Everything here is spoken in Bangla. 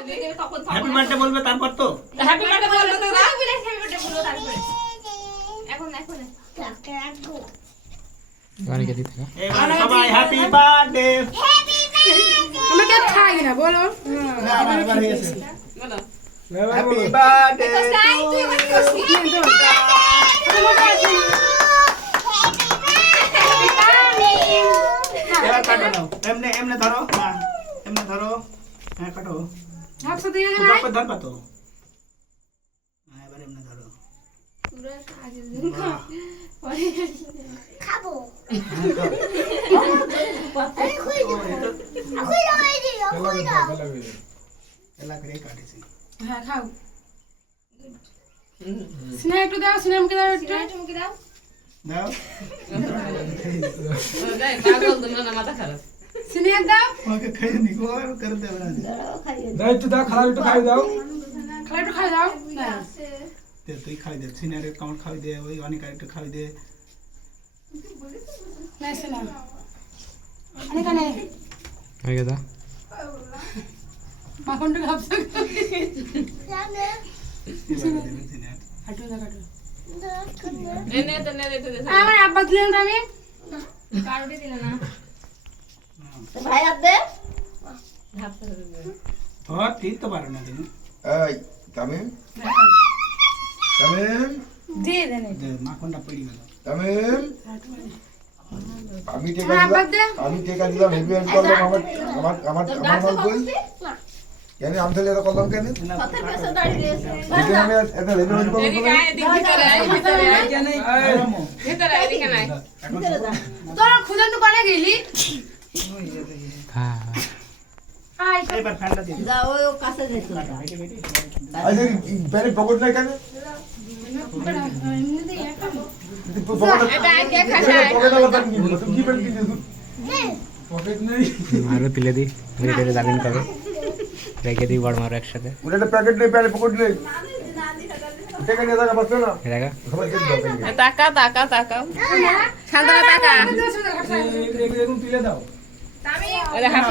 হ্যাপি বার্থডে বলবে তারপর তো হ্যাপি বার্থডে বলবে তো না হ্যাপি বার্থডে বলো তারপরে এখন গানকে দিতে এবার সবাই হ্যাপি বার্থডে আমরা কেউ খাই না বলো না এবার হয়ে গেছে বলো হ্যাপি বার্থডে এবার কাটো নাও এমনে এমনে ধরো মা এমনে ধরো হ্যাঁ কাটো হাফসা দিয়ে তো না ধর পাতো হ্যাঁ এবার এমনে ধরো পুরো কাজের জন্য পরে খাবো এলা করে কাটেছি হ্যাঁ খাও স্নেহ একটু দাও স্নেহ মুখে দাও একটু মুখে দাও দাও যাই পাগল তোমরা না মাথা খারাপ স্নেহ দাও ওকে খাই নি গো আর করে দেবে না দাও একটু দাও খালা একটু খাই দাও খাও একটু খাই দাও তে তুই খাই দে সিনারে কাউন্ট খাই দে ওই অনেক একটু খাই দে না স্নেহ অনেক নে হয়ে গেছে মাখনটা হাফসা সিনার হাঁটু না কাটো এনে তো নে দিতে দে আমার আব্বা দিলেন তো আমি কারোটি দিল না ভাই আপ দে ধর তুই তো পারো না তুমি এই তামিম তামিম দিয়ে দেন যে মাখনটা পড়ে গেল তামিম আমি টেকা আমার আব্বা দিলাম দে আমি টেকা দিলাম হেভি হ্যান্ড করলাম আমার আমার আমার আমার মাল কই কেন আমি তাহলে এত করলাম কেন কত পেছে দাঁড়িয়ে আছে দেখে আমি এত হেভি হ্যান্ড করলাম এদিকে আয় এদিকে ভিতরে আয় ভিতরে আয় ভিতরে আয় এদিকে নাই তোরা খুঁজন তো কোনে গেলি হ্যাঁ আই এবার ফ্যানটা দিয়ে যা ওই ও কাছে যেত না আরে প্যানে পকেট নাই কেন এটা আয় কে খায় পকেট আবার প্যান কি তুমি কি প্যান কি পকেট নাই মারো তুলে দি মেরে যাবেন কবে রেখে দিই বড় মারো একসাথে ওটা একটা প্যাকেট নেই প্যানে পকেট নেই টেকা নিয়ে থাকা পারছো না দেখা সবাই কেন দাও তাকা তাকা তাকা শান্তনা তাকা এরকম তুলে দাও আমি ওরে